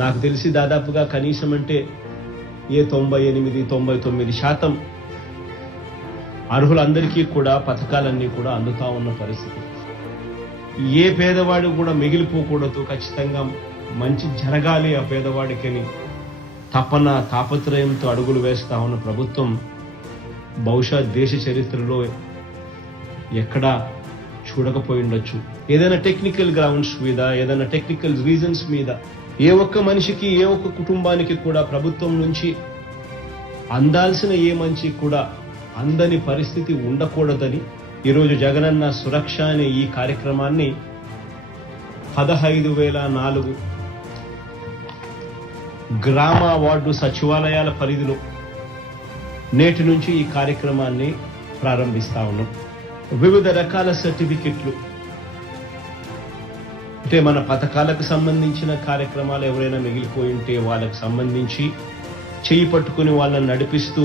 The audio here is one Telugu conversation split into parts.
నాకు తెలిసి దాదాపుగా కనీసం అంటే 98-99% అర్హులందరికీ కూడా పథకాలన్నీ కూడా అందుతా ఉన్న పరిస్థితి. ఏ పేదవాడు కూడా మిగిలిపోకూడదు, ఖచ్చితంగా మంచి జరగాలి ఆ పేదవాడికని తపన తాపత్రయంతో అడుగులు వేస్తా ఉన్న ప్రభుత్వం బహుశా దేశ చరిత్రలో ఎక్కడా చూడకపోయిండొచ్చు. ఏదైనా టెక్నికల్ గ్రౌండ్స్ మీద, ఏదైనా టెక్నికల్ రీజన్స్ మీద ఏ ఒక్క మనిషికి, ఏ ఒక్క కుటుంబానికి కూడా ప్రభుత్వం నుంచి అందాల్సిన ఏ మంచి కూడా అందని పరిస్థితి ఉండకూడదని ఈరోజు జగనన్న సురక్ష అనే ఈ కార్యక్రమాన్ని 15,004 గ్రామ వార్డు సచివాలయాల పరిధిలో నేటి నుంచి ఈ కార్యక్రమాన్ని ప్రారంభిస్తా ఉన్నాం. వివిధ రకాల సర్టిఫికెట్లు అంటే మన పథకాలకు సంబంధించిన కార్యక్రమాలు ఎవరైనా మిగిలిపోయి ఉంటే వాళ్ళకు సంబంధించి చేయి పట్టుకుని వాళ్ళని నడిపిస్తూ,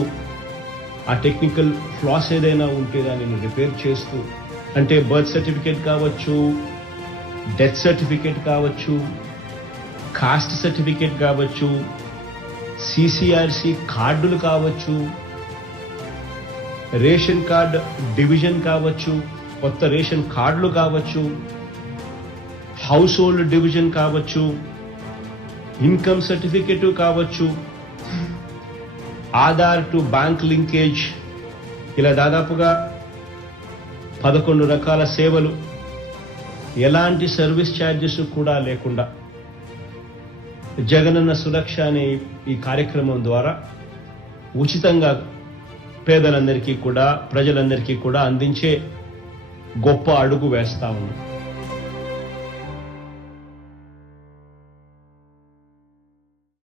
ఆ టెక్నికల్ ఫ్లాస్ ఏదైనా ఉంటే దానిని రిపేర్ చేస్తూ, అంటే బర్త్ సర్టిఫికేట్ కావచ్చు, డెత్ సర్టిఫికేట్ కావచ్చు, కాస్ట్ సర్టిఫికేట్ కావచ్చు, సిసిఆర్సి కార్డులు కావచ్చు, రేషన్ కార్డు డివిజన్ కావచ్చు, కొత్త రేషన్ కార్డులు కావచ్చు, హౌస్ హోల్డ్ డివిజన్ కావచ్చు, ఇన్కమ్ సర్టిఫికేట్ కావచ్చు, ఆధార్ టు బ్యాంక్ లింకేజ్, ఇలా దాదాపుగా 11 రకాల సేవలు ఎలాంటి సర్వీస్ ఛార్జెస్ కూడా లేకుండా జగనన్న సురక్ష అనే ఈ కార్యక్రమం ద్వారా ఉచితంగా పేదలందరికీ కూడా, ప్రజలందరికీ కూడా అందించే గొప్ప అడుగు వేస్తా ఉన్నాం.